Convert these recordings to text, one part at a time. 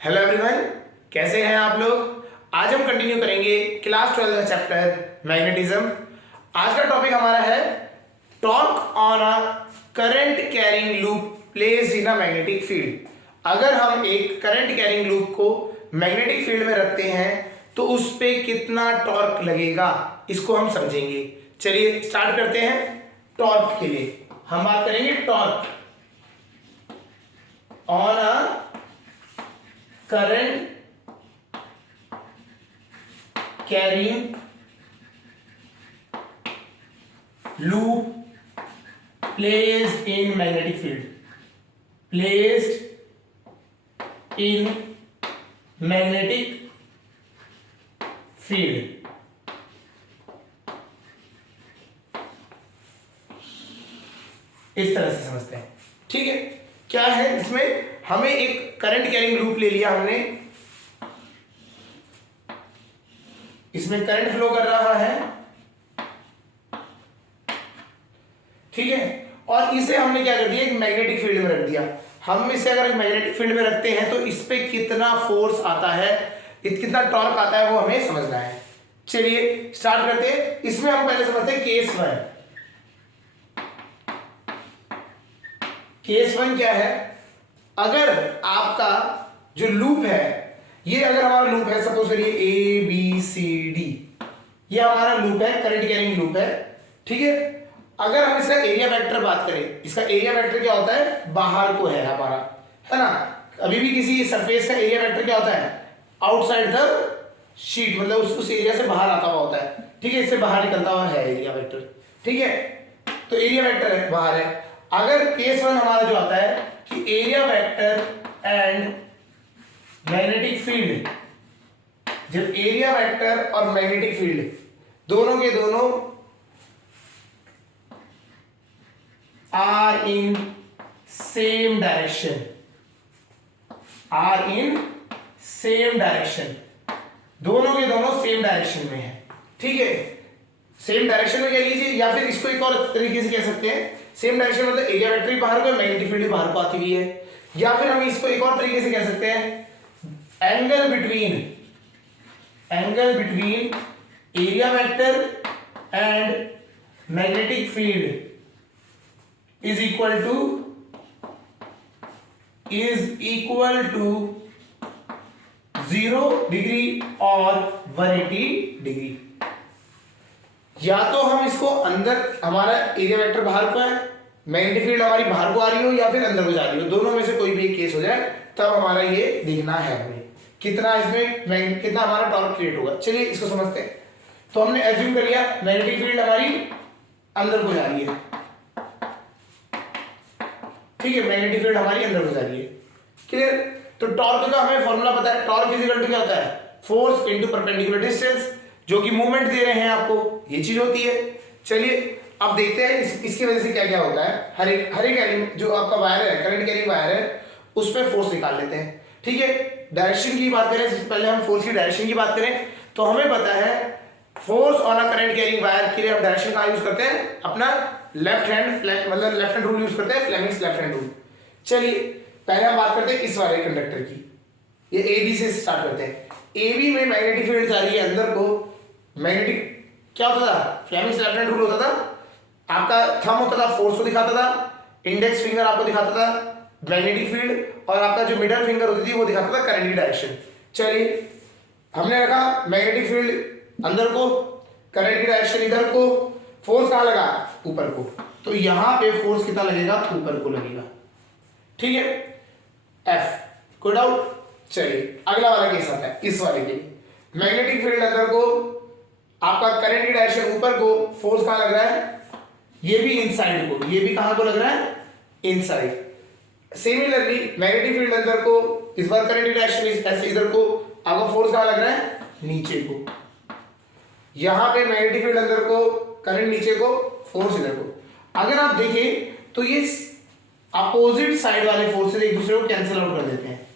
Hello everyone, कैसे हैं आप लोग। आज हम कंटिन्यू करेंगे क्लास 12 का चैप्टर मैग्नेटिज्म। आज का टॉपिक हमारा है torque on a current carrying loop placed in a magnetic field. अगर हम एक करंट कैरिंग लूप को मैग्नेटिक फील्ड में रखते हैं तो उस पे कितना टॉर्क लगेगा, इसको हम समझेंगे। चलिए स्टार्ट करते हैं। टॉर्क के लिए हम बात करेंगे torque on a current carrying loop placed in magnetic field, placed in magnetic field। इस तरह से समझते हैं, ठीक है। क्या है इसमें, हमें एक करंट कैरिंग लूप ले लिया हमने, इसमें करंट फ्लो कर रहा है, ठीक है। और इसे हमने क्या कर दिया, एक मैग्नेटिक फील्ड में रख दिया। हम इसे अगर मैग्नेटिक फील्ड में रखते हैं तो इस पे कितना फोर्स आता है, कितना टॉर्क आता है, वो हमें समझना है। चलिए स्टार्ट करते हैं। इसमें हम पहले समझते हैं केस वन। केस वन क्या है, अगर आपका जो लूप है, ये अगर हमारा लूप है, सपोज करिए ए बी सी डी, ये हमारा लूप है, करंट कैरिंग लूप है, ठीक है। अगर हम इसका एरिया वेक्टर बात करें, इसका एरिया वेक्टर क्या होता है, बाहर को है हमारा, है ना। अभी भी किसी सरफेस का एरिया वेक्टर क्या होता है, आउटसाइड द शीट, मतलब उस एरिया से बाहर आता हुआ होता है, ठीक है। इससे बाहर निकलता हुआ है एरिया वेक्टर, ठीक है। तो एरिया वेक्टर है, बाहर है। अगर केस वन हमारा जो आता है कि area vector and magnetic field, जब एरिया वेक्टर और मैग्नेटिक फील्ड दोनों के दोनों are in same direction, are in same direction, दोनों के दोनों सेम डायरेक्शन में है, ठीक है। सेम डायरेक्शन में कह लीजिए, या फिर इसको एक और तरीके से कह सकते हैं, सेम डायरेक्शन मतलब एरिया वेक्टर भी बाहर को, मैग्नेटिक फील्ड भी बाहर को आती हुई है। या फिर हम इसको एक और तरीके से कह सकते हैं, angle between area vector and magnetic field is equal to 0 degree और 180 डिग्री। या तो हम इसको अंदर, हमारा एरिया वेक्टर बाहर को है, मैग्नेटिक फील्ड हमारी बाहर को आ रही हो, या फिर अंदर को जा रही हो, दोनों में से कोई भी एक केस हो जाए, तब हमारा ये देखना है हमें कितना इसमें कितना हमारा टॉर्क क्रिएट होगा। चलिए इसको समझते हैं। तो हमने एज्यूम कर लिया मैग्नेटिक फील्ड हमारी अंदर को जा रही है, ठीक है, मैग्नेटिक फील्ड हमारी अंदर को जा रही है, क्लियर। तो टॉर्क का हमें फॉर्मूला पता है, टॉर्क इज इक्वल टू क्या होता है, फोर्स इनटू परपेंडिकुलर डिस्टेंस, जो कि मूवमेंट दे रहे हैं आपको, ये चीज होती है। चलिए अब देखते हैं इसकी वजह से क्या क्या होता है। हर एक एलिमेंट जो आपका वायर है, करंट कैरिंग वायर है, उस पर फोर्स निकाल लेते हैं, ठीक है। डायरेक्शन की बात करें, सबसे पहले हम फोर्स की डायरेक्शन की बात करें, तो हमें पता है force on a current carrying wire के लिए हम डायरेक्शन कहाँ यूज करते हैं, अपना लेफ्ट हैंड रूल यूज करते हैं, फ्लेमिंग्स लेफ्ट हैंड रूल। चलिए पहले हम बात करते हैं इस वाले कंडक्टर की, ये ए बी से स्टार्ट करते हैं। ए बी में मैग्नेटिक फील्ड जा रही है अंदर को, मैग्नेटिक क्या होता था, फ्लेमिंग्स लेफ्ट हैंड रूल होता था, आपका थंब होता था, फोर्स को दिखाता था, इंडेक्स फिंगर आपको दिखाता था मैग्नेटिक फील्ड, और आपका जो मिडल फिंगर होती थी वो दिखाता था करंट की डायरेक्शन। चलिए हमने रखा मैग्नेटिक फील्ड अंदर को, करंट की डायरेक्शन इधर को, फोर्स कहां लगा, ऊपर को, तो यहां पे फोर्स कितना लगेगा, ऊपर को लगेगा, ठीक है, एफ। कोई डाउट। चलिए अगला वाला केस आता है, इस वाले के लिए मैग्नेटिक फील्ड अंदर को, आपका करंट की डायरेक्शन ऊपर को, फोर्स कहां लग रहा है, ये भी इनसाइड को, ये भी कहां को लग रहा है, इनसाइड। सिमिलरली मैग्नेटिक फील्ड अंदर को, इस बार करंट की डायरेक्शन ऐसे इधर को, आपका फोर्स कहां लग रहा है, नीचे को। यहां पे मैग्नेटिक फील्ड अंदर को, करंट नीचे को, फोर्स इधर को। अगर आप देखें तो ये अपोजिट साइड वाले फोर्सेस एक दूसरे को कैंसिल आउट कर देते हैं,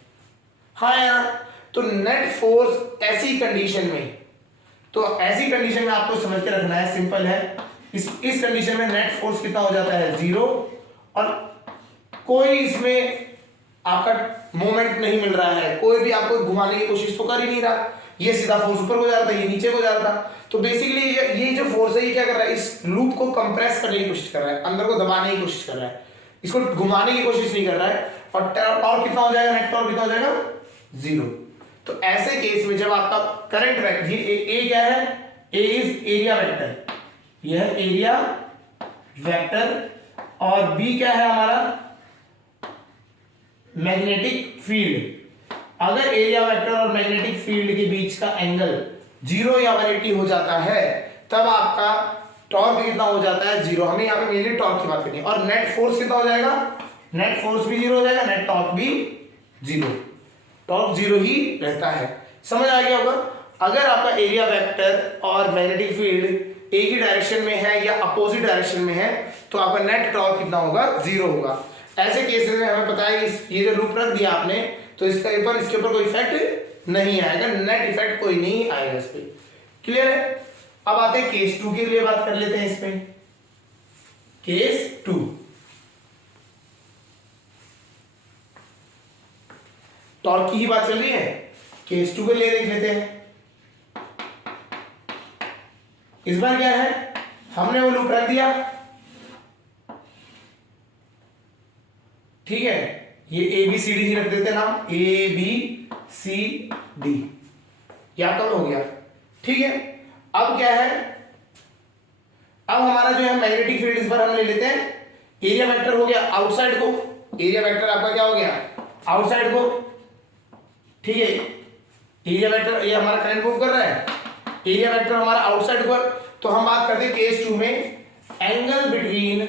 हाँ यार। तो नेट फोर्स ऐसी कंडीशन में, तो ऐसी कंडीशन में आपको समझ के रखना है, सिंपल है। इस कंडीशन में नेट फोर्स कितना हो जाता है, 0, और कोई इसमें आपका मोमेंट नहीं मिल रहा है, कोई भी आपको घुमाने की कोशिश तो कर ही नहीं रहा, ये सीधा फोर्स ऊपर को जा रहा था, ये नीचे को जा रहा था। तो बेसिकली ये जो फोर्स है ये क्या कर रहा है, इस लूप को कंप्रेस करने की कोशिश कर रहा है, अंदर को दबाने की कोशिश कर रहा है, इसको घुमाने की कोशिश नहीं कर रहा है। और टॉर्क कितना हो जाएगा, नेट टॉर्क कितना हो जाएगा, 0। तो ऐसे केस में जब आपका करंट वेक्टर, ए क्या है, ए इज एरिया वेक्टर, यह है एरिया वेक्टर, और बी क्या है हमारा, मैग्नेटिक फील्ड। अगर एरिया वेक्टर और मैग्नेटिक फील्ड के बीच का एंगल 0 या 180 हो जाता है तब आपका टॉर्क कितना हो जाता है, 0। हमें यहाँ पे मेनली टॉर्क की बात करनी है। और नेट फोर्स कितना हो जाएगा, नेट फोर्स भी 0 हो जाएगा, नेट टॉर्क भी 0, टॉर्क 0 ही रहता है। समझ आ गया होगा। अगर आपका एरिया वेक्टर और मैग्नेटिक फील्ड एक ही डायरेक्शन में है या अपोजिट डायरेक्शन में है तो आपका नेट टॉर्क कितना होगा, 0 होगा। ऐसे केसेस में हमें पता है ये जो लूप रख दिया आपने तो इसके ऊपर कोई इफेक्ट नहीं आएगा, नेट इफेक्ट कोई नहीं आएगा इस पे। क्लियर है। अब आते हैं केस 2 के लिए बात कर लेते हैं इसमें। केस 2, टॉर्क की ही बात चल रही है, केस 2 के लिए देख लेते हैं। इस बार क्या है, हमने वो लूप रख दिया, ठीक है, ये ए बी सी डी ही रख देते हैं नाम, ए बी सी डी, या कब हो गया, ठीक है। अब क्या है, अब हमारा जो है मैग्नेटिक फील्ड इस बार हम ले लेते हैं, एरिया वेक्टर हो गया आउटसाइड को, एरिया वेक्टर आपका क्या हो गया, आउटसाइड को, ठीक है। एरिया वेक्टर ये हमारा करंट मूव कर रहा है, एरिया वेक्टर हमारा आउटसाइड को। तो हम बात करते हैं केस 2 में, एंगल बिटवीन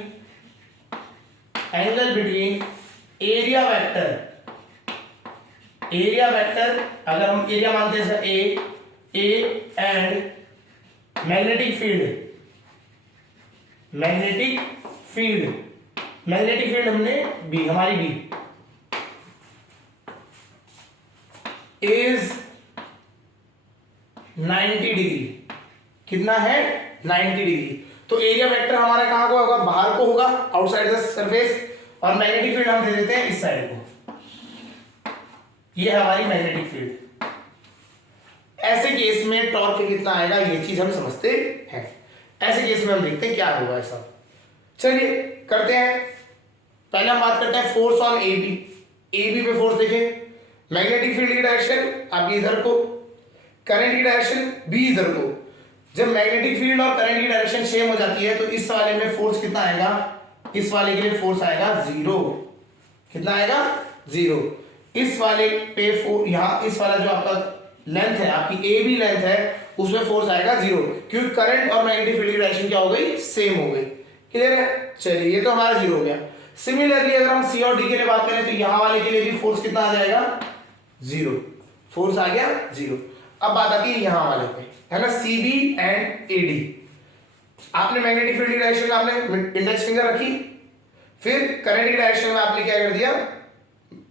एरिया वेक्टर, अगर हम एरिया मानते हैं ए एंड मैग्नेटिक फील्ड हमने बी, हमारी बी इज 90 डिग्री, कितना है, 90 डिग्री। तो एरिया वेक्टर हमारा कहां को होगा, बाहर को होगा, आउटसाइड द सरफेस, और मैग्नेटिक फील्ड हम दे देते हैं इस साइड को, ये है हमारी मैग्नेटिक फील्ड। ऐसे केस में टॉर्क कितना आएगा ये चीज हम समझते हैं। ऐसे केस में हम देखते हैं क्या होगा ऐसा। चलिए करते हैं, पहले हम बात करते हैं फोर्स ऑन ए बी पे फोर्स देखें, मैग्नेटिक फील्ड की डायरेक्शन आपकी इधर को, करंट की डायरेक्शन बी इधर को। जब मैग्नेटिक फील्ड और करंट की डायरेक्शन सेम हो जाती है तो इस वाले में फोर्स कितना आएगा, इस वाले के लिए फोर्स आएगा 0, कितना आएगा, 0। इस वाले पे यहां इस वाला जो आपका लेंथ है, आपकी ए बी लेंथ है, उसमें फोर्स आएगा 0, क्योंकि करंट और मैग्नेटिक फील्ड की डायरेक्शन क्या हो गई, सेम हो गई। क्लियर है। चलिए ये तो हमारा 0 हो गया। सिमिलरली अगर हम सी और डी के लिए बात करें तो यहां वाले के लिए भी फोर्स कितना आ जाएगा, 0, फोर्स आ गया 0। अब बात आती है यहां वाले पे, है ना, C B and A D. आपने मैग्नेटिक फील्ड की डायरेक्शन में आपने इंडेक्स फिंगर रखी, फिर करंट की डायरेक्शन में आपने क्या कर दिया,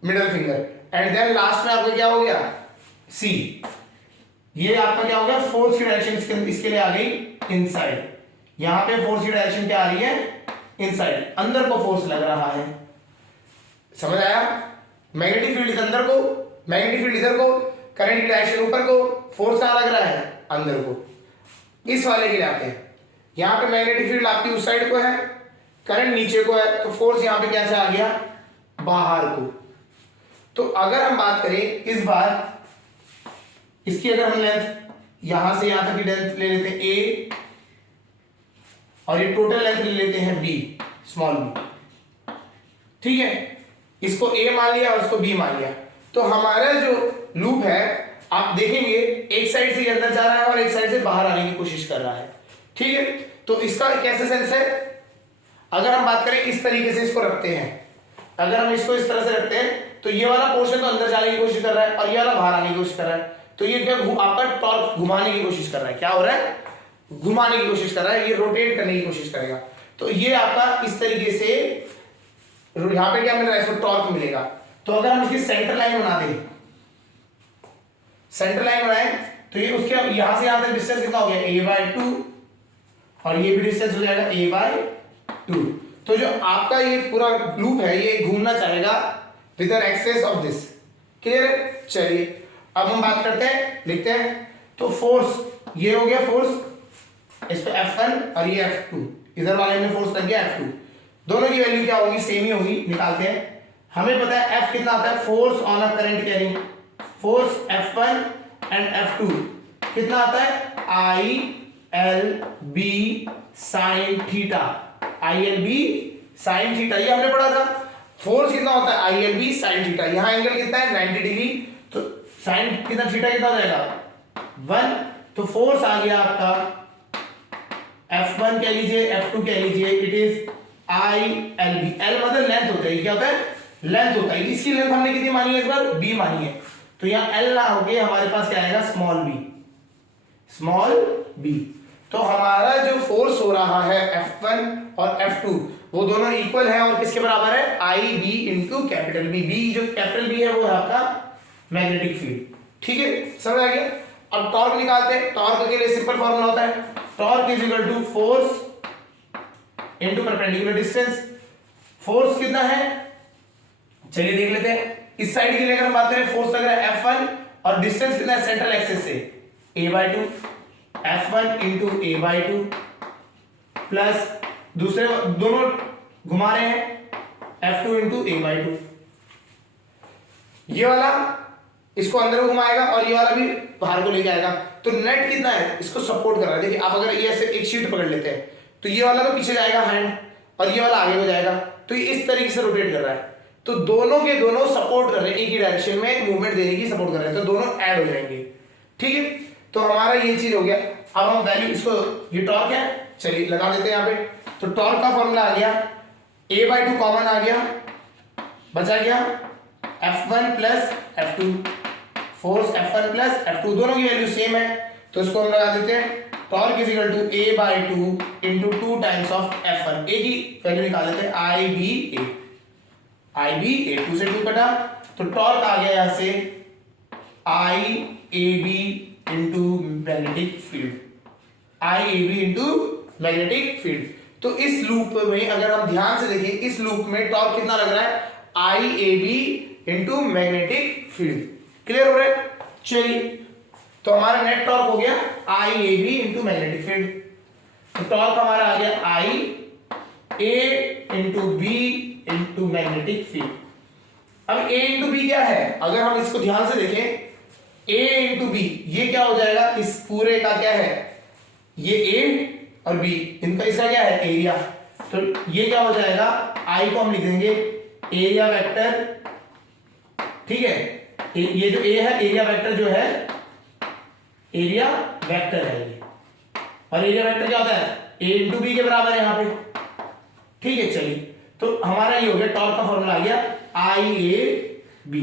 middle finger, and then last में आपका क्या हो गया, सी। ये आपका क्या हो गया, फोर्स की डायरेक्शन इसके लिए आ गई इनसाइड। यहां पे फोर्स की डायरेक्शन क्या आ रही है, इनसाइड, अंदर को फोर्स लग रहा है। समझ आया। मैग्नेटिक फील्ड अंदर को, मैग्नेटिक फील्ड इधर को, करंट की डायरेक्शन ऊपर को, फोर्स कहां लग रहा है, अंदर को। इस वाले के लिए आते हैं, यहां पे मैग्नेटिक फील्ड आपकी उस साइड को है, करंट नीचे को है, तो फोर्स यहां पे कैसे आ गया, बाहर को। तो अगर हम बात करें इस बार इसकी, अगर हम लेंथ यहां से यहां तक की लेंथ ले लेते हैं ए, और ये टोटल लेंथ ले लेते हैं बी, स्मॉल बी, ठीक है। इसको ए मान लिया और इसको बी मान लिया, तो हमारा जो लूप है आप देखेंगे एक साइड से अंदर जा रहा है और एक साइड से बाहर आने की कोशिश कर रहा है, ठीक है। तो इसका कैसे सेंस है, अगर हम बात करें इस तरीके से इसको रखते हैं, अगर हम इसको इस तरह से रखते हैं तो ये वाला पोर्शन तो अंदर जाने की कोशिश कर रहा है और ये वाला बाहर आने की कोशिश कर रहा है, तो ये क्या आपका टॉर्क घुमाने की कोशिश कर रहा है, क्या हो रहा है, घुमाने की कोशिश कर रहा है, ये रोटेट करने की कोशिश करेगा। तो ये आपका इस तरीके से यहां पे क्या मिल रहा है, इसको टॉर्क मिलेगा। तो अगर हम इसकी सेंटर लाइन बना दें, सेंटर लाइन बनाए तो ये उसके यहां से यहां तक डिस्टेंस कितना हो गया, a/2, और ये भी डिस्टेंस हो जाएगा a/2। तो जो आपका ये पूरा लूप है ये घूमना चाहेगा with an axis of this. Clear है? चलिए अब हम बात करते हैं, लिखते हैं। तो फोर्स ये हो गया फोर्स, इस पे F1 और ये F2, इधर वाले में फोर्स लग गया F2। दोनों की वैल्यू क्या होगी? सेम ही होगी। निकालते हैं। हमें पता है F कितना आता है, force on a current carrying. Force F1 and F2 कितना आता है? ILB sine theta. ILB sine theta, ये हमने पढ़ा था। फोर्स कितना होता है? ILB sine theta. यहां एंगल कितना है? 90 डिग्री। तो साइन कितना, थीटा कितना हो जाएगा? 1। तो फोर्स आ गया आपका F1 कह लीजिए, F2 कह लीजिए, इट इज ILB। L मतलब लेंथ होता है, क्या होता है? लेंथ होता है। इसकी लेंथ हमने कितनी मानी है इस बार? B मानी है। तो यहाँ L ना होके हमारे पास क्या आएगा? Small b। Small b। तो हमारा जो फोर्स हो रहा है F1 और F2 वो दोनों इक्वल है और किसके बराबर है? IB into capital B। B जो कैपिटल B है वो है आपका मैग्नेटिक फील्ड। ठीक है, समझ आ गया? अब टॉर्क निकालते हैं। टॉर्क के लिए सिंपल फॉर्मूला होता है, torque is equal to force into perpendicular distance. Force कितना है? चलिए देख लेते हैं। इस साइड के लिए अगर हम बात करें, फोर्स लग रहा है F1 और डिस्टेंस कितना है सेंट्रल एक्सिस से? a/2। F1 into a/2 plus दूसरे दोनों घुमा रहे हैं F2 इंटू a/2। ये वाला इसको अंदर को घुमाएगा और ये वाला भी बाहर को लेके आएगा। तो नेट कितना है? इसको सपोर्ट कर रहा है। देखिए आप अगर ये ऐसे एक शीट पकड़ लेते हैं तो ये वाला तो पीछे जाएगा हैंड और ये वाला आगे को जाएगा। तो ये इस तरीके से रोटेट कर रहा है। तो दोनों के दोनों सपोर्ट कर रहे हैं, एक ही डायरेक्शन में मूवमेंट देने की सपोर्ट कर रहे हैं। तो दोनों ऐड हो जाएंगे। ठीक है, तो हमारा ये चीज हो गया। अब हम वैल्यू इसको, ये टॉर्क है, चलिए लगा देते हैं यहाँ पे। तो टॉर्क का फॉर्मूला आ गया, a/2 कॉमन आ गया, बचा गया F1 plus F2। Force F1 plus F2 दोनों की वैल्यू सेम है, तो इसको हम लगा देते हैं। Torque is equal to a/2 into 2 times of F1। a की वैल्यू निकाल देते हैं, IBA। IBA 2 से 2 कटा, तो टॉर्क आ गया यहां से IAB into magnetic field. IAB into magnetic field. तो इस लूप में अगर हम ध्यान से देखें, इस लूप में टॉर्क कितना लग रहा है? IAB into magnetic field. Clear हो रहा है? चलिए, तो हमारा नेट टॉर्क हो गया IAB इंटू मैग्नेटिक फील्ड। तो टॉर्क हमारा आ गया IA into B into magnetic field. अब A इंटू बी क्या है? अगर हम इसको ध्यान से देखें, A इंटू बी ये क्या हो जाएगा? इस पूरे का क्या है? ये A और B, इनका इसका क्या है? एरिया। तो ये क्या हो जाएगा? I को हम लिख देंगे एरिया वेक्टर। ठीक है, ये जो A है, एरिया वेक्टर जो है, एरिया वेक्टर है ये। और एरिया वेक्टर क्या होता है? A इंटू बी के बराबर है यहाँ पे। ठीक है, चलिए, तो हमारा ये हो गया, टॉर्क का फॉर्मूला आ गया IAB।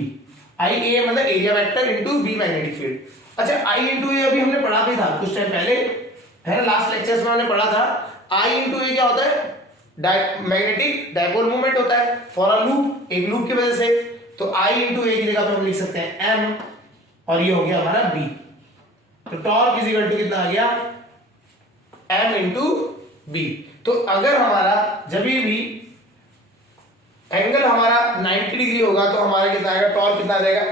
IA मतलब area vector into B magnetic field. अच्छा, I इंटू ए अभी हमने पढ़ा भी था कुछ टाइम पहले, है ना? लास्ट लेक्चर्स में हमने पढ़ा था। I इंटू ए क्या होता है? मैग्नेटिक डायपोल मूवमेंट होता है फॉर अ लूप, एक लूप की वजह से। तो I इंटू ए की जगह पे हम लिख सकते हैं M, और ये हो गया हमारा B। तो टॉर्क इज इक्वल टू कितना आ गया? M into B। तो अगर हमारा जब भी एंगल हमारा 90 डिग्री होगा तो हमारा कितना आएगा? टॉर्क कितना आ जाएगा?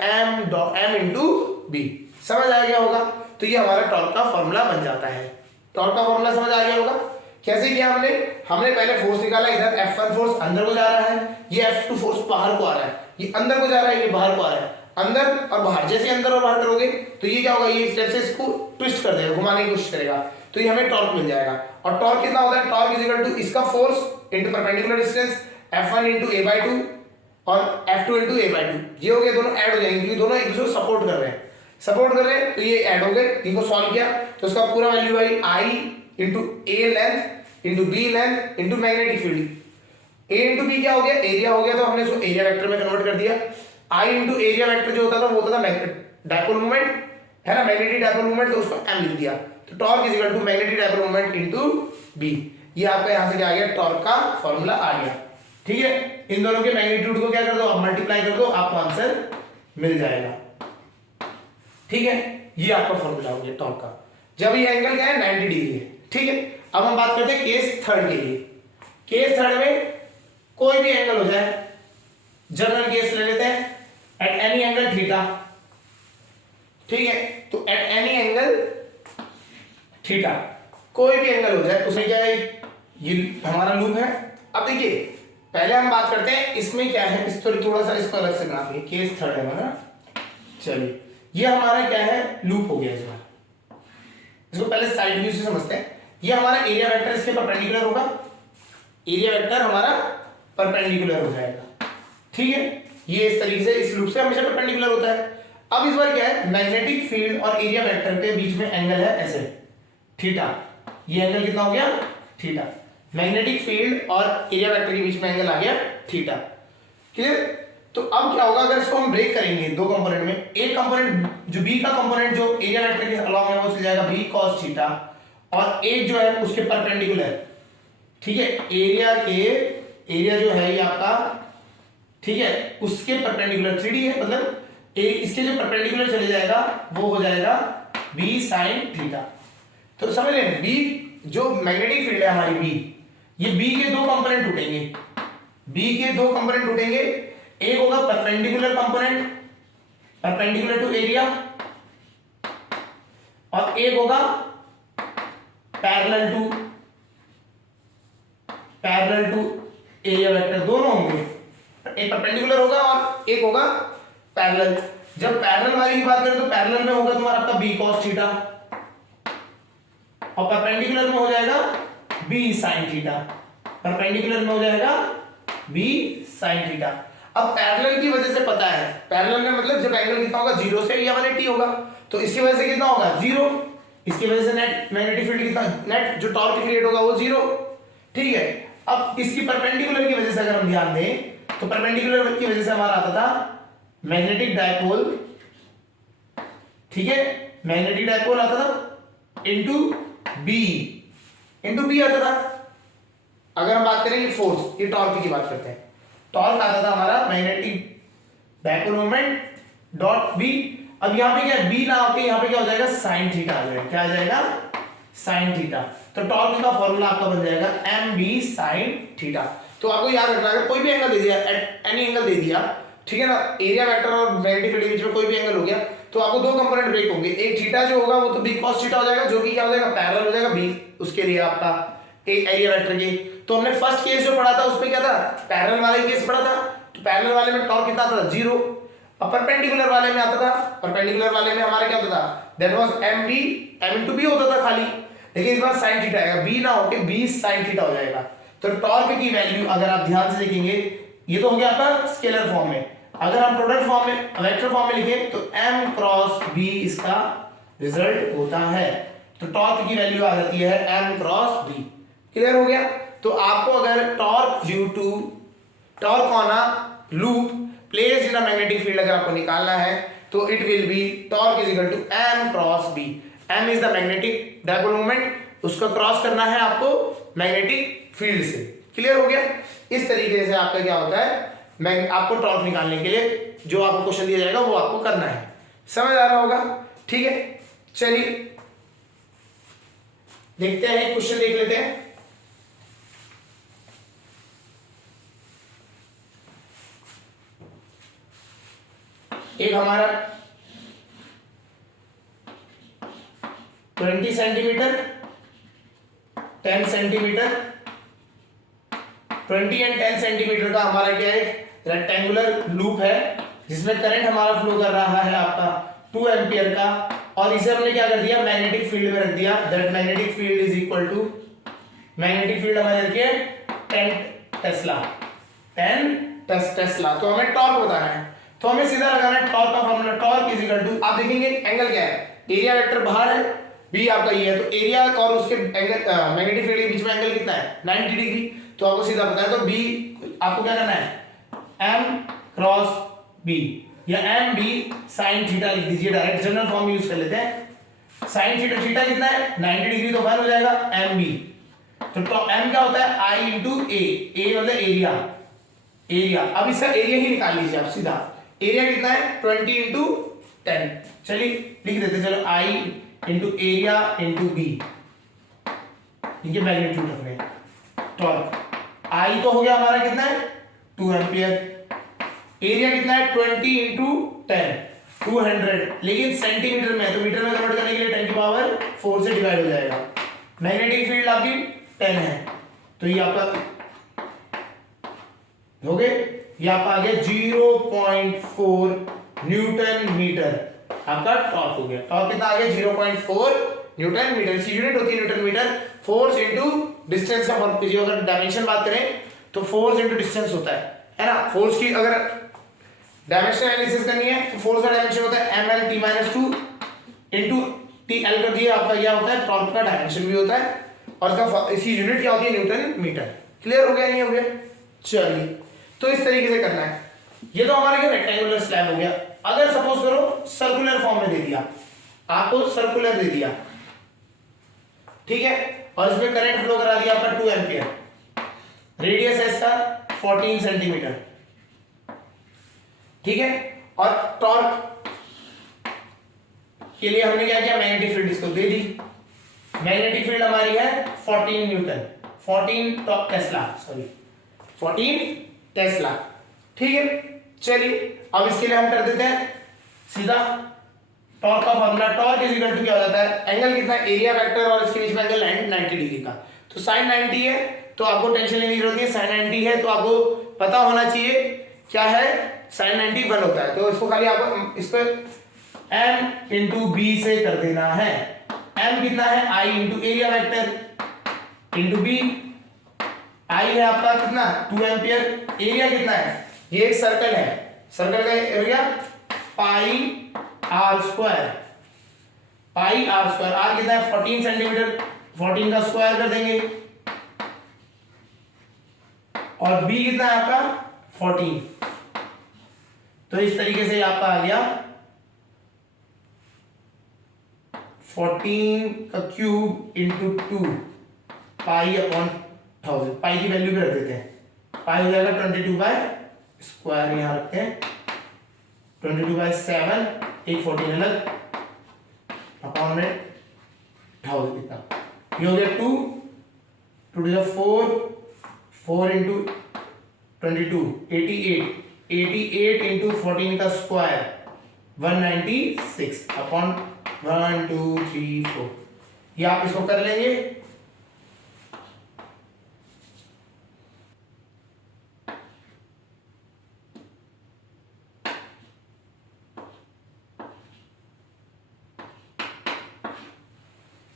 M into B. समझ आ गया होगा? तो ये हमारा टॉर्क का फॉर्मूला बन जाता है। टॉर्क का फॉर्मूला समझ आ गया होगा? कैसे किया हमने पहले फोर्स निकाला, इधर F1 फोर्स अंदर को जा रहा है, ये F2 फोर्स बाहर को आ रहा है, ये अंदर को जा रहा है, ये बाहर को आ रहा है। अंदर और बाहर, जैसे अंदर और बाहर करोगे तो ये क्या होगा? ये स्टेप से इसको ट्विस्ट कर देगा, घुमाने की कोशिश करेगा, तो ये हमें टॉर्क मिल जाएगा। और टॉर्क कितना होता है? टॉर्क इज इक्वल टू इसका force into perpendicular distance F1 into a/2 और F2 इंटू a/2। ये हो गए, दोनों ऐड हो जाएंगे क्योंकि दोनों एक दूसरे को सपोर्ट कर रहे हैं। तो ये ऐड हो गए, इनको सॉल्व किया तो इसका पूरा value I I into a length into b length into magnetic field. a into b क्या हो गया? एरिया हो गया, तो हमने इसको एरिया वेक्टर में कन्वर्ट कर दिया। I इंटू एरिया वेक्टर जो होता था वो होता था डायपोल मूवमेंट, है ना? मैग्नेटिक डायपोल मूवमेंट, तो उसको m लिख दिया। तो torque is equal to magnetic dipole movement into b। ये आपका यहां से क्या आ गया? टॉर्क का फॉर्मूला आ गया। ठीक है, इन दोनों के मैग्नीट्यूड को क्या कर दो? अब मल्टीप्लाई कर दो, आपको आंसर मिल जाएगा। ठीक है, ये आपका फॉर्मूला हो गया टॉर्क का, जब ये एंगल क्या है? 90 डिग्री है। ठीक है, अब हम बात करते हैं केस थर्ड के लिए। केस थर्ड में कोई भी एंगल हो जाए, जनरल केस ले लेते हैं, एट एनी एंगल थीटा, ठीक है। तो एट एनी एंगल थीटा, कोई भी एंगल हो जाए उसमें क्या है, ये हमारा लूप है। अब देखिए पहले हम बात करते हैं इसमें क्या है, इस थोड़ा सा इसको अलग से बनाते, केस थर्ड है हमारा। चलिए ये हमारा क्या है, लूप हो गया इस बार। इसको पहले साइड व्यू से समझते हैं। ये हमारा एरिया वेक्टर इसके परपेंडिकुलर होगा, एरिया वेक्टर हमारा परपेंडिकुलर हो जाएगा, ठीक है। ये इस तरीके से इस लूप से हमेशा परपेंडिकुलर होता है। अब इस बार क्या है, मैग्नेटिक फील्ड और एरिया वेक्टर के बीच में एंगल है ऐसे थीटा। ये एंगल कितना हो गया, थीटा। मैग्नेटिक फील्ड और एरिया वेक्टर के बीच में एंगल आ गया थीटा, क्लियर। तो अब क्या होगा, अगर इसको हम ब्रेक करेंगे दो कंपोनेंट में, एक कंपोनेंट जो बी का कंपोनेंट जो एरिया वेक्टर के अलॉन्ग है वो चल जाएगा बी कॉस थीटा, और एक जो है उसके परपेंडिकुलर, ठीक है, एरिया जो है ये आपका, ठीक है, उसके परपेंडिकुलर 3D है, मतलब इसके जो परपेंडिकुलर चले जाएगा वो हो जाएगा बी साइन थीटा। तो समझ लें, बी जो मैग्नेटिक फील्ड है हमारी बी, ये बी के दो कंपोनेंट टूटेंगे, बी के दो कंपोनेंट टूटेंगे। एक होगा perpendicular component, perpendicular to area, और एक होगा पैरेलल टू एरिया वेक्टर, दोनों होंगे, एक परपेंडिकुलर होगा और एक होगा पैरेलल। जब पैरेलल वाली की बात करें तो पैरेलल में होगा तुम्हारा आपका बी कॉस थीटा, और परपेंडिकुलर में हो जाएगा बी साइन थीटा, परपेंडिकुलर में हो जाएगा बी साइन थीटा। अब पैरेलल की वजह से पता है, पैरेलल में मतलब जब एंगल कितना होगा, 0 से या 180 होगा, तो इसकी वजह से कितना होगा, 0। इसकी वजह से नेट मैग्नेटिक फील्ड कितना, नेट जो टॉर्क क्रिएट होगा वो 0, ठीक है। अब इसकी परपेंडिकुलर की वजह से अगर हम ध्यान दें तो परपेंडिकुलर की वजह से हमारा आता था मैग्नेटिक डायपोल, ठीक है, मैग्नेटिक डायपोल आता था इनटू बी आता था। अगर हम बात करेंगे फोर्स, ये टॉर्क की बात करते हैं, टॉर्क आता था हमारा magnetic dipole moment dot B. अब यहां पे क्या है, बी ना होके यहां पे क्या हो जाएगा, साइन थीटा आ जाएगा, क्या आ जाएगा, साइन थीटा। तो टॉर्क का फॉर्मूला आपका बन जाएगा एम बी साइन थीटा। तो आपको याद रखना, अगर कोई भी एंगल दे दिया, एनी एंगल दे दिया, ठीक है ना, एरिया वेक्टर और मैग्नेटिक फील्ड के बीच में कोई भी एंगल हो गया, तो आपको दो कंपोनेंट ब्रेक होंगे। एक थीटा जो होगा वो तो बी कॉस थीटा हो जाएगा, जो कि क्या हो जाएगा, पैरेलल हो जाएगा बी उसके लिए आपका एरिया वेक्टर के। तो हमने फर्स्ट केस जो पढ़ा था उसमें क्या था, पैरेलल वाला केस पढ़ा था, तो पैरेलल वाले में टॉर्क कितना आता था, 0। और परपेंडिकुलर वाले में आता था, परपेंडिकुलर वाले में हमारा क्या होता था, that was M B, M into B होता था खाली, लेकिन इस बार साइन थीटा आएगा, बी ना होके बी साइन थीटा हो जाएगा। तो टॉर्क की वैल्यू अगर आप ध्यान से देखेंगे, ये तो हो गया आपका स्केलर फॉर्म में, अगर हम प्रोडक्ट फॉर्म में, वेक्टर फॉर्म में लिखें तो m क्रॉस b इसका रिजल्ट होता है। तो टॉर्क की वैल्यू आ जाती है m क्रॉस b। क्लियर हो गया। तो आपको अगर torque due to torque on a loop placed in a magnetic field अगर आपको निकालना है तो it will be torque is equal to m cross b। m is the magnetic dipole moment, उसको क्रॉस करना है आपको मैग्नेटिक फील्ड से। क्लियर हो गया। इस तरीके से आपका क्या होता है, मैं आपको टॉर्क निकालने के लिए जो आपको क्वेश्चन दिया जाएगा वो आपको करना है। समझ आ रहा होगा, ठीक है। चलिए देखते हैं, क्वेश्चन देख लेते हैं। एक हमारा 20 सेंटीमीटर 10 सेंटीमीटर 20 एंड 10 सेंटीमीटर का हमारा क्या है, रेक्टेंगुलर लूप है जिसमें करंट हमारा फ्लो कर रहा है आपका 2 एम्पियर का, और इसे हमने क्या कर दिया, मैग्नेटिक फील्ड में रख दिया। That magnetic field is equal to, magnetic field हमारे रखिए 10 टेस्ला। तो हमें टॉर्क बताना है, तो हमें सीधा लगाना है टॉर्क का formula, torque is equal to, आप देखेंगे एंगल क्या है, एरिया वेक्टर बाहर है, बी आपका ये है, तो एरिया और उसके एंगल मैग्नेटिक फील्ड के बीच में एंगल कितना है, 90 डिग्री। तो आपको सीधा पता है, तो बी आपको क्या करना है, m क्रॉस b या एम बी साइन थीटा लिख दीजिए, डायरेक्ट जनरल फॉर्म यूज कर लेते हैं। साइन थीटा, थीटा कितना है 90 डिग्री, तो 1 हो जाएगा एम बी। तो m क्या होता है i इंटू ए मतलब एरिया। अब इसका एरिया ही निकाल लीजिए आप सीधा, एरिया कितना है 20 इंटू 10। चलिए लिख देते, चलो i into area into B, magnitude अपने टॉर्क। i तो हो गया हमारा कितना है 2 एम्पियर, एरिया कितना है 20 इंटू 10 200, लेकिन सेंटीमीटर में है तो मीटर में कन्वर्ट करने के लिए 10 की पावर 4 से डिवाइड हो जाएगा। मैग्नेटिक फील्ड आपकी 10 है तो ये आपका हो गए, ये आपका आ गया 0.4 न्यूटन मीटर आपका टॉर्क हो गया। टॉर्क कितना आ गया 0.4 न्यूटन मीटर। इसकी यूनिट होती है newton metre. Force into distance का फर्क कीजिए, अगर डायमेंशन बात करें तो फोर्स इनटू डिस्टेंस होता है ना। फोर्स की अगर डायमेंशन एनालिसिस करनी है तो फोर्स का डायमेंशन होता है ml/t-2 इनटू tl कर दिए, आपका क्या होता है टॉर्क का डायमेंशन भी होता है और इसका इसकी यूनिट क्या होती है न्यूटन मीटर। क्लियर हो गया नहीं हो गया? चलिए तो इस तरीके से करना है। ये तो हमारा क्या रेक्टेंगुलर स्लैब हो गया। अगर सपोज करो सर्कुलर फॉर्म में दे दिया, आपको सर्कुलर दे दिया, ठीक है, और इसमें करंट फ्लो करा दिया आपका 2 एम्पियर, रेडियस है इसका 14 सेंटीमीटर, ठीक है, और टॉर्क के लिए हमने क्या किया मैग्नेटिक फील्ड इसको दे दी। मैग्नेटिक फील्ड हमारी है 14 न्यूटन, 14 टेस्ला, ठीक है। चलिए अब इसके लिए हम कर देते हैं सीधा टॉर्क का formula. Torque is equal to क्या हो जाता है, एंगल कितना, एरिया वेक्टर और इसके बीच में एंगल 90 डिग्री का। तो sin 90 है तो आपको टेंशन लेने की जरूरत नहीं है। sin 90 है तो आपको पता होना चाहिए क्या है, sin 90 1 होता है। तो इसको खाली आपको इस पर m इंटू बी से कर देना है। m कितना है, i into area vector into B. i है आपका कितना 2 एम्पियर, एरिया कितना है, ये एक सर्कल है, सर्कल का area pi r square, r कितना है 14 सेंटीमीटर, 14 का स्क्वायर कर देंगे, और बी कितना है आपका 14। तो इस तरीके से आपका आ गया 14 का क्यूब इंटू 2 पाई अपॉन 1000। पाई की वैल्यू भी रख देते हैं, पाई हो जाएगा 22 बाय स्क्वायर, यहां रखते हैं 22 बाय 7, एक 14 अलग अपॉन में 1000 कितना, ये हो गया 2 टू 4 इंटू 22 88 इंटू 14 का स्क्वायर 196 अपॉन 1 2 3 4। ये आप इसको कर लेंगे,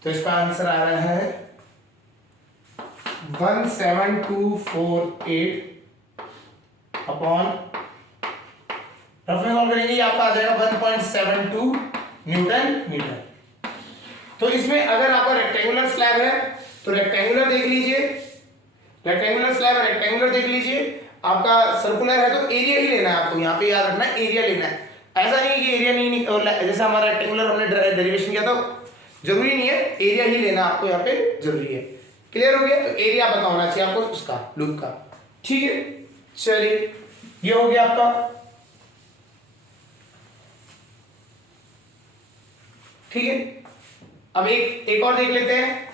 तो इसका आंसर आ रहा है 17248 अपॉन रफ में सॉल्व करेंगे, ये आपका आ जाएगा 1.72 न्यूटन मीटर। तो इसमें अगर आपका रेक्टेंगुलर स्लैब है तो रेक्टेंगुलर देख लीजिए, रेक्टेंगुलर स्लैब है रेक्टेंगुलर देख लीजिए। आपका सर्कुलर है तो एरिया ही लेना है आपको, यहाँ पे याद रखना है एरिया लेना है। ऐसा नहीं कि एरिया नहीं, जैसा हमारा रेक्टेंगुलर हमने डेरिवेशन किया था, जरूरी नहीं है एरिया ही लेना आपको, यहाँ पे जरूरी है। क्लियर हो गया? तो एरिया पता होना चाहिए आपको उसका लूप का, ठीक है। चलिए ये हो गया आपका, ठीक है। अब एक और देख लेते हैं,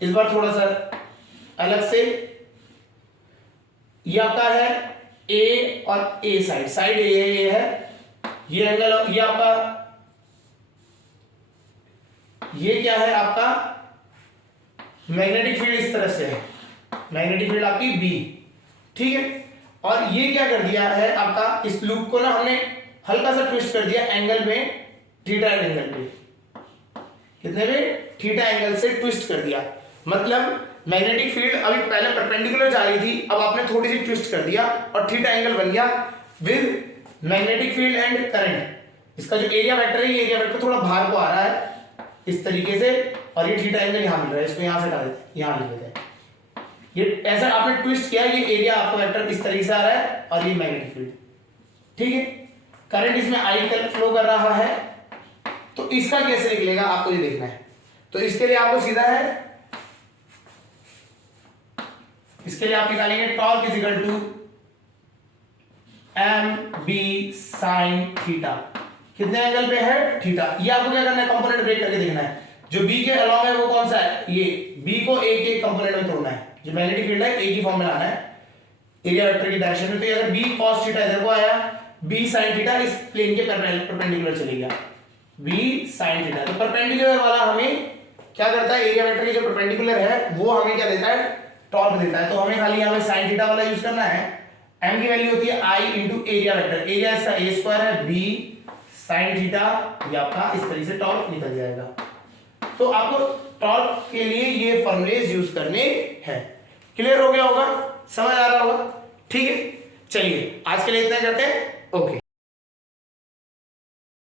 इस बार थोड़ा सा अलग से। ये आपका है ए और ए साइड ए है, ये एंगल, ये आपका, ये क्या है आपका मैग्नेटिक फील्ड इस तरह से है, मैग्नेटिक फील्ड आपकी बी, ठीक है। और ये क्या कर दिया है आपका, इस लूप को ना हमने हल्का सा ट्विस्ट कर दिया एंगल में, थीटा एंगल पे, कितने पे, थीटा एंगल से ट्विस्ट कर दिया। मतलब मैग्नेटिक फील्ड अभी पहले परपेंडिकुलर जा रही थी, अब आपने थोड़ी सी ट्विस्ट कर दिया और थीटा एंगल बन गया with magnetic field and current. इसका जो एरिया वेक्टर है, ये एरिया वेक्टर थोड़ा बाहर को आ रहा है इस तरीके से, और ये थीटा एंगल यहां मिल रहा है, इसको यहां से डाल देते हैं, यहां लिख देते हैं। ये ऐसा आपने ट्विस्ट किया, ये एरिया आपका वेक्टर इस तरीके से आ रहा है और ये मैग्नेटिक फील्ड, ठीक है। करंट इसमें आई करंट फ्लो कर रहा है, तो इसका कैसे निकलेगा आपको ये देखना है। तो इसके लिए आपको सीधा है, इसके लिए आप निकालेंगे torque is equal to M B sine theta. कितने एंगल पे है, थीटा। ये आपको क्या करना है, कंपोनेंट ब्रेक करके देखना है। जो बी के अलॉन्ग है वो कौन सा है, ये बी को एक एक कंपोनेंट में तोड़ना है। जो मैग्नेटिक फील्ड है एक ही फॉर्म में लाना है। एरिया वेक्टर की डायरेक्शन में। तो अगर b cos थीटा इधर को आया, b sin थीटा इस प्लेन के परपेंडिकुलर चले गया, b sin थीटा। तो परपेंडिकुलर वाला हमें क्या करता है, एरिया वेक्टर की जो परपेंडिकुलर है वो हमें क्या देता है, टॉर्क देता है। तो हमें खाली यहाँ पे sin थीटा वाला यूज करना है। m की वैल्यू होती है i into area vector, area इसका a स्क्वायर है, b sin थीटा, ये आपका इस तरीके से टॉर्क निकल जाएगा। तो आपको टॉर्क के लिए ये फॉर्मूलेज यूज करने हैं। क्लियर हो गया होगा, समझ आ रहा होगा, ठीक है। चलिए आज के लिए इतना करते हैं, ओके।